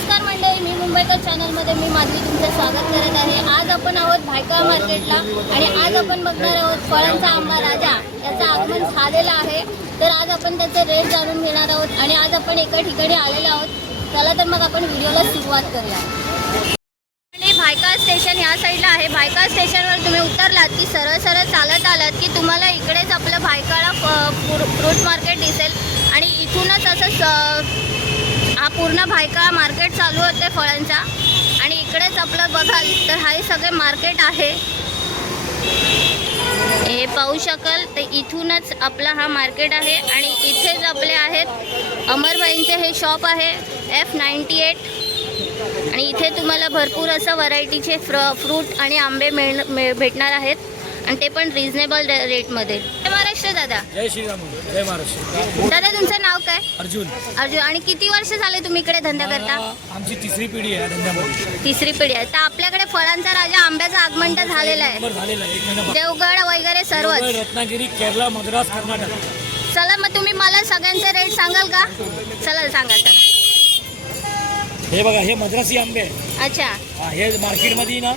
नमस्कार मंडळी, मी मुंबईकर चॅनलमध्ये मी माधवी तुमचं स्वागत करत आहे। आज आपण आहोत भायखळा मार्केटला आणि आज आपण बघणार आहोत फळांचा आंबा राजा याचं आगमन झालेलं आहे। तर आज आपण त्याचे रेट जाणून घेणार आहोत आणि आज आपण एका ठिकाणी आलेलो आहोत। चला तर मग आपण व्हिडिओला सुरुवात करूया। आणि भायखळा स्टेशन ह्या साईडला आहे। भायखळा स्टेशनवर तुम्ही उतरलात की सरळ सरळ चालत आलात की तुम्हाला इकडेच आपलं भायखळा फ्रूट मार्केट दिसेल आणि इथूनच असं हा पूर्ण भायखळा मार्केट चालू होते फळांचा आणि इकडेच आपलं बघाल तर हे सगळे मार्केट आहे। हे पाहू शकाल तर इथूनच आपला हा मार्केट आहे आणि इथेच आपले आहेत अमरभाईंचे हे शॉप आहे F98 आणि इथे तुम्हाला भरपूर असं व्हरायटीचे फ्रूट आणि आंबे भेटणार आहेत आणि ते पण रिजनेबल रेटमध्ये। जय महाराष्ट्र दादा। जय श्रीराम। जय महाराष्ट्र। दादा तुमचं नाव काय? अर्जुन। अर्जुन। आणि किती वर्ष झाले तुम्ही इकडे धंदा करता? आमची तिसरी पिढी आहे धंद्यामध्ये। तिसरी पिढी आहे। तर आपल्याकडे फळांचा राजा आंब्याचं आगमन तर झालेलं आहे। देवगड वगैरे सर्व रत्नागिरी, केरळ, मद्रास, कर्नाटक। चला मग तुम्ही मला सगळ्यांचे रेट सांगाल का? चला सांगा। चला हे बघा, हे मद्रासी आंबे आहे। अच्छा। हे मार्केटमध्ये ना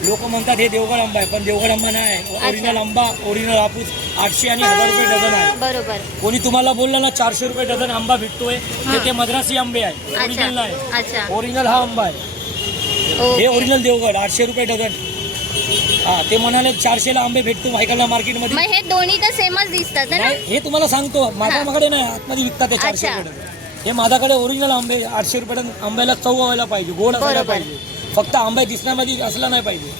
लोक म्हणतात हे देवगड आंबा आहे, पण देवगड आंबा नाही आहे। ओरिजिनल आंबा, ओरिजिनल हापूस 800 आणि 1000 रुपये डझन आहे। बरोबर। कोणी तुम्हाला बोललं ना 400 रुपये डझन आंबा भेटतोय ते मद्रासी आंबे आहे, ओरिजिनल नाही। अच्छा। ओरिजिनल हा आंबा आहे। हे ओरिजिनल देवगड 800 रुपये डझन। ते म्हणाले 400 ला आंबे भेटतो भायखळा मार्केटमध्ये। मग हे दोन्ही तर सेमच दिसतात ना? हे तुम्हाला सांगतो, माझ्याकडे नाही, आतमध्ये विकतात ते 400 रुपये डझन। हे माझ्याकडे ओरिजिनल आंबे 800 रुपये डझन। आंब्याला चव व्हायला पाहिजे, गोड असायला पाहिजे, फक्त आंबा दिसण्यामध्ये असला नाही पाहिजे।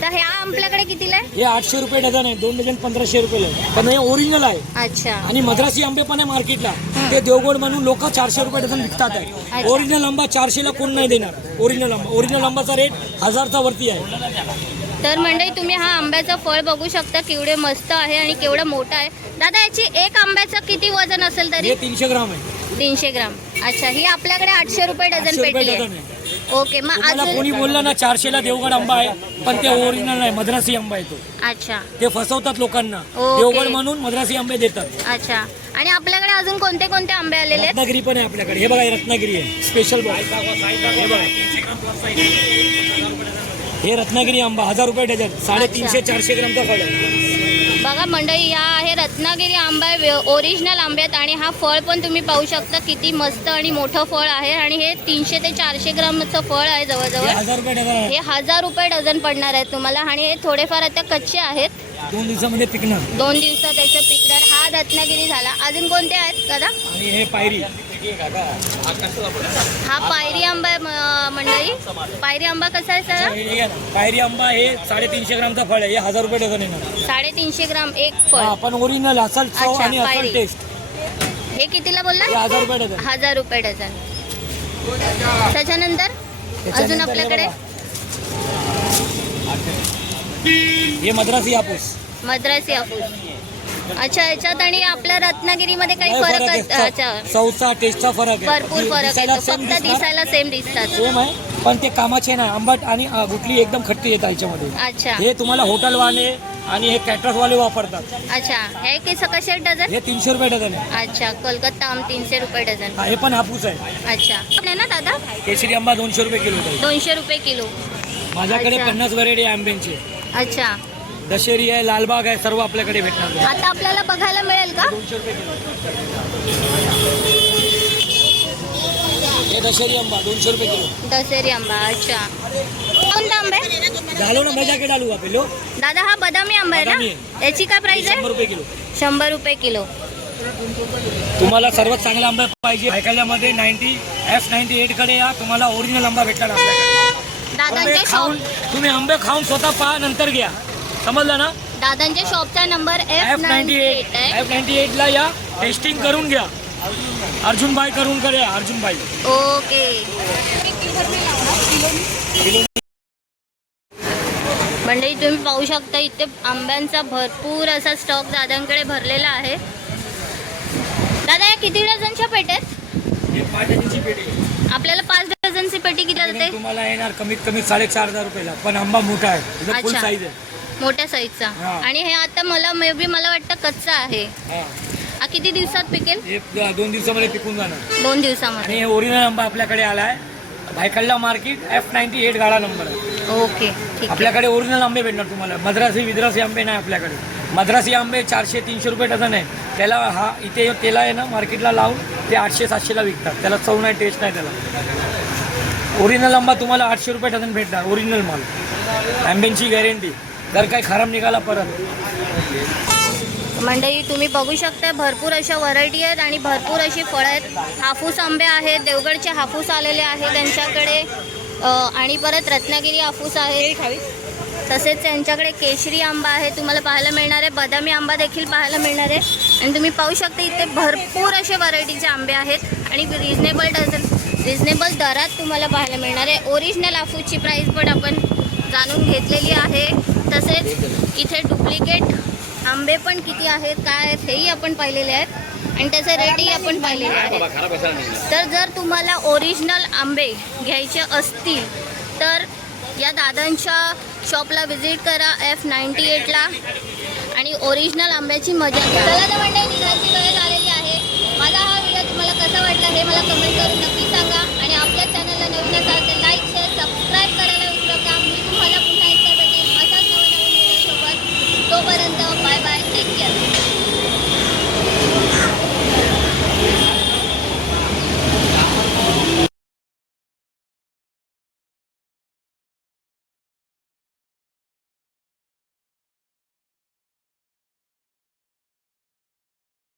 तर ह्या आपल्याकडे कितीला आहे? हे 800 रुपये डझन आहे, 2 डझन 1500 रुपये आहे, पण हे ओरिजिनल आहे। अच्छा। आणि मद्रासी आंबे पण आहे मार्केटला, ते देवगड म्हणून लोक 400 रुपये डझन विकतात आहे। ओरिजिनल आंबा 400 ला कोण नाही देणार। ओरिजिनल आंबाचा रेट 1000चा वरती आहे। तर मंडळी तुम्ही हा आंब्याचं फळ बघू शकता, केवढे मस्त आहे आणि केवढं मोठं आहे। दादा याची एक आंब्याचं किती वजन असेल तरी? हे 300 ग्राम आहे। 300 ग्राम। अच्छा। ही आपल्याकडे 800 रुपये डझन पेटी आहे। ओके। मग मला कोणी बोललं ना 400 ला देवगड आंबा आहे, पण ते ओरिजिनल नाही, मद्रासी आंबा आहे तो। अच्छा। ते फसवतात लोकांना, देवगड म्हणून मद्रासी आंबे देतात। अच्छा। आणि आपल्याकडे अजून कोणते कोणते आंबे आलेले आहेत? रत्नागिरी पण आहे आपल्याकडे। हे बघा, हे रत्नागिरी आहे स्पेशल बॉक्स। हे बघा, हे रत्नागिरी आंबा 1000 रुपये डझन, 350-400 ग्रामचा फळ आहे। बघा मंडळी, हा आहे रत्नागिरी आंबा, ओरिजिनल आंब्यात आणि हा फळ पण तुम्ही पाहू शकता किती मस्त आणि मोठं फळ आहे आणि हे 300 ते 400 ग्रामचं फळ आहे जवळजवळ। 1000 रुपये डझन आहे। हे 1000 रुपये डझन पडणार आहेत तुम्हाला आणि हे थोडेफार आता कच्चे आहेत, 2 दिवसामध्ये पिकणार। 2 दिवसात त्याचं पिकणार। हा रत्नागिरी झाला। अजून कोणते आहेत दादा? आणि हे पायरी। हा पायरी आंबा आहे मंडळी। पायरी आंबा कसा आहे सर? पायरी आंबा हे 350 ग्रामचा फळ आहे, हे 1000 रुपये डझन येणार। 350 ग्राम एक फळ, पण ओरिजिनल असल चव आणि असल टेस्ट। हे कितीला बोलला? 1000 रुपये डझन। 1000 रुपये डझन। त्याच्यानंतर अजून आपल्याकडे हे मद्रासी हापूस। मद्रासी हापूस। अच्छा। याच्यात आणि आपल्या रत्नागिरीमध्ये काही फरक आहे? अच्छा। चवचा टेस्टचा फरक आहे, भरपूर फरक आहे, फक्त दिसायला सेम दिसतात। सेम आहे, पण ते कामाचे नाही, आंबट आणि गुटली एकदम खट्टी येतात याच्यामध्ये। अच्छा। हे तुम्हाला हॉटेलवाले आणि हे कॅटरर्सवाले वापरतात। अच्छा। हे कसे डझन? हे 300 रुपये डझन आहे। अच्छा। कोलकाता आम 300 रुपये डझन। हे पण हापूस आहे। अच्छा। आहे ना दादा? केशरी आंबा 200 रुपये किलो आहे। 200 रुपये किलो। माझ्याकडे 50 व्हरायटी आहे आंब्यांची। अच्छा। दशेरी आहे, लालबाग आहे, सर्व आपल्याकडे भेटणार। आता आपल्याला बघायला मिळेल का? 200 रुपये किलो। हे दशेरी आंबा 200 रुपये किलो। दशेरी आंबा। अच्छा। कोणता आंबा आहे? घालो ना मजाकडे डालू आपलो। दादा हा बदामी आंबा आहे ना? याची काय प्राइस आहे? 100 रुपये किलो। 100 रुपये किलो। तुम्हाला सर्वात चांगला आंबा पाहिजे भायखळ्यामध्ये F98 कडे या, तुम्हाला ओरिजिनल आंबा भेटणार आपल्याकडे। दादांच्या खाऊन तुम्ही आंबे खाऊन स्वतः पहा, नंतर घ्या, समजलं ना? दादांच्या शॉपचा नंबर F98 आहे। F98 ला या, टेस्टिंग करून घ्या। अर्जुन भाई करून करूया, अर्जुन भाई। ओके। मंडळी तुम्ही पाहू शकता इथे आंब्यांचा भरपूर असा स्टॉक दादांकडे भरलेला आहे। दादा या किती डझनच्या पेट्यात? हे 5 डझनची पेटी। आपल्याला 5 डझनची पेटी किती जाते? तुम्हाला येणार कमीत कमी 4500 रुपयाला, पण आंबा मोठा आहे, फुल साईज आहे, मोठ्या साईजचा। आणि हे आता मला वाटतं कच्चा आहे। किती दिवसात पिकेल? 2 दिवसामध्ये पिकून जाणार। 2 दिवसामध्ये। आणि ओरिजिनल आंबा आपल्याकडे आलाय, भायखळा मार्केट F98 गाडा नंबर आहे. ओके ठीक आहे. आपल्याकडे ओरिजिनल आंबे भेटणार तुम्हाला. मद्रासी विद्रासी आंबे नाही आपल्याकडे. मद्रासी आंबे 400-300 रुपये डझन आहे. त्याला हा इथे त्याला आहे ना मार्केटला लावून ते 800-700ला विकतात. त्याला चव नाही, टेस्ट नाही त्याला. ओरिजिनल आंबा तुम्हाला 800 रुपये डझन भेटणार. ओरिजिनल माल, आंब्यांची गॅरंटी. जर काही खराब निघाला परत. मंडळी तुम्ही बघू शकता भरपूर अशा व्हरायटी आहेत आणि भरपूर अशी फळं आहेत. हापूस आंबे आहेत, देवगडचे हापूस आलेले आहेत त्यांच्याकडे, आणि परत रत्नागिरी हापूस आहे. तसेच त्यांच्याकडे केशरी आंबा आहे तुम्हाला पाहायला मिळणार आहे. बदामी आंबा देखील पाहायला मिळणार आहे. आणि तुम्ही पाहू शकता इथे भरपूर असे व्हरायटीचे आंबे आहेत आणि रिजनेबल दरात तुम्हाला पाहायला मिळणार आहे. ओरिजिनल हापूसची प्राईस पण आपण जाणून घेतलेली आहे. तसेच इथे डुप्लिकेट आंबे पण किती आहेत, काय आहेत हेही आपण पाहिलेले आहेत आणि त्याचे रेटही आपण पाहिलेले आहेत. तर जर तुम्हाला ओरिजिनल आंबे घ्यायचे असतील तर या दादांच्या शॉपला व्हिजिट करा F98ला आणि ओरिजिनल आंब्याची मजा घ्या. चला तर मंडळी, निघायची वेळ झालेली आहे. माझा हा व्हिडिओ तुम्हाला कसा वाटला हे मला कमेंट करून नक्की सांगा आणि आपल्या चॅनलला नवीन असाल